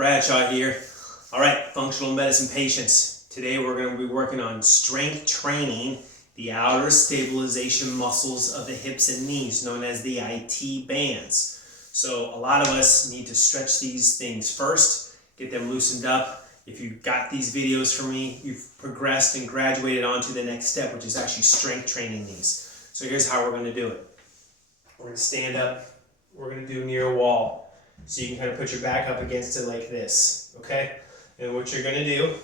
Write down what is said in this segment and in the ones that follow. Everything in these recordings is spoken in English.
Bradshaw here. All right, functional medicine patients. Today we're going to be working on strength training the outer stabilization muscles of the hips and knees, known as the IT bands. So a lot of us need to stretch these things first, get them loosened up. If you got these videos from me, you've progressed and graduated on to the next step, which is actually strength training these. So here's how we're going to do it. We're going to stand up. We're going to do near a wall. So you can kind of put your back up against it like this, okay? And what you're going to do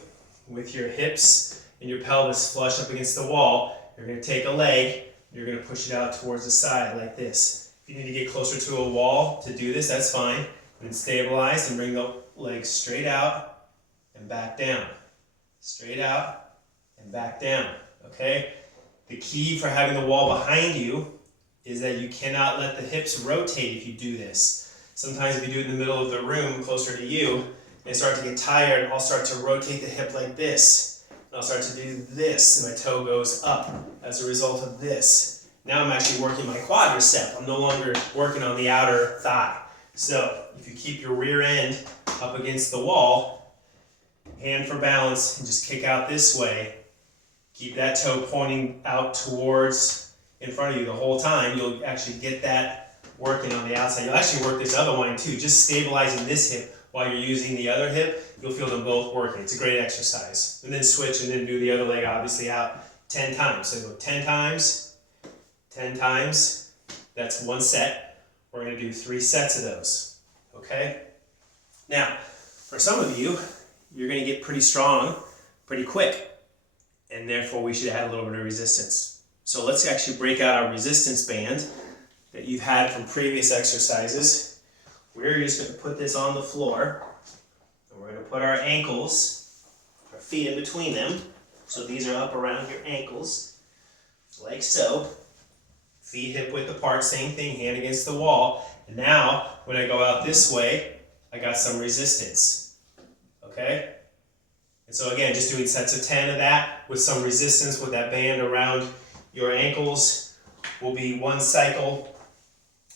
with your hips and your pelvis flush up against the wall, you're going to take a leg, you're going to push it out towards the side like this. If you need to get closer to a wall to do this, that's fine. And stabilize and bring the legs straight out and back down. Straight out and back down, okay? The key for having the wall behind you is that you cannot let the hips rotate if you do this. Sometimes if you do it in the middle of the room, closer to you, and start to get tired, I'll start to rotate the hip like this. And I'll start to do this, and my toe goes up as a result of this. Now I'm actually working my quadricep. I'm no longer working on the outer thigh. So if you keep your rear end up against the wall, hand for balance, and just kick out this way, keep that toe pointing out towards in front of you the whole time, you'll actually get that working on the outside. You'll actually work this other one too, just stabilizing this hip while you're using the other hip. You'll feel them both working. It's a great exercise. And then switch and then do the other leg obviously out 10 times. So go 10 times, 10 times. That's one set. We're going to do 3 sets of those. Okay? Now, for some of you, you're going to get pretty strong pretty quick. And therefore we should add a little bit of resistance. So let's actually break out our resistance band that you've had from previous exercises. We're just going to put this on the floor, and we're going to put our ankles, our feet in between them. So these are up around your ankles, like so. Feet hip width apart, same thing, hand against the wall. And now, when I go out this way, I got some resistance. Okay? And so again, just doing sets of 10 of that with some resistance with that band around your ankles will be one cycle.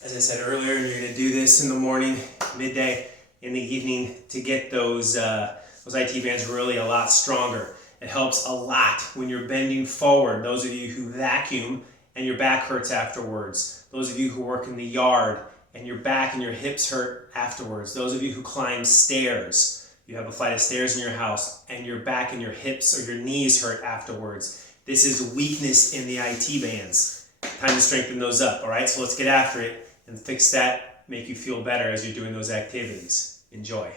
As I said earlier, you're going to do this in the morning, midday, in the evening to get those IT bands really a lot stronger. It helps a lot when you're bending forward. Those of you who vacuum and your back hurts afterwards. Those of you who work in the yard and your back and your hips hurt afterwards. Those of you who climb stairs. You have a flight of stairs in your house and your back and your hips or your knees hurt afterwards. This is weakness in the IT bands. Time to strengthen those up, all right? So let's get after it and fix that, make you feel better as you're doing those activities. Enjoy.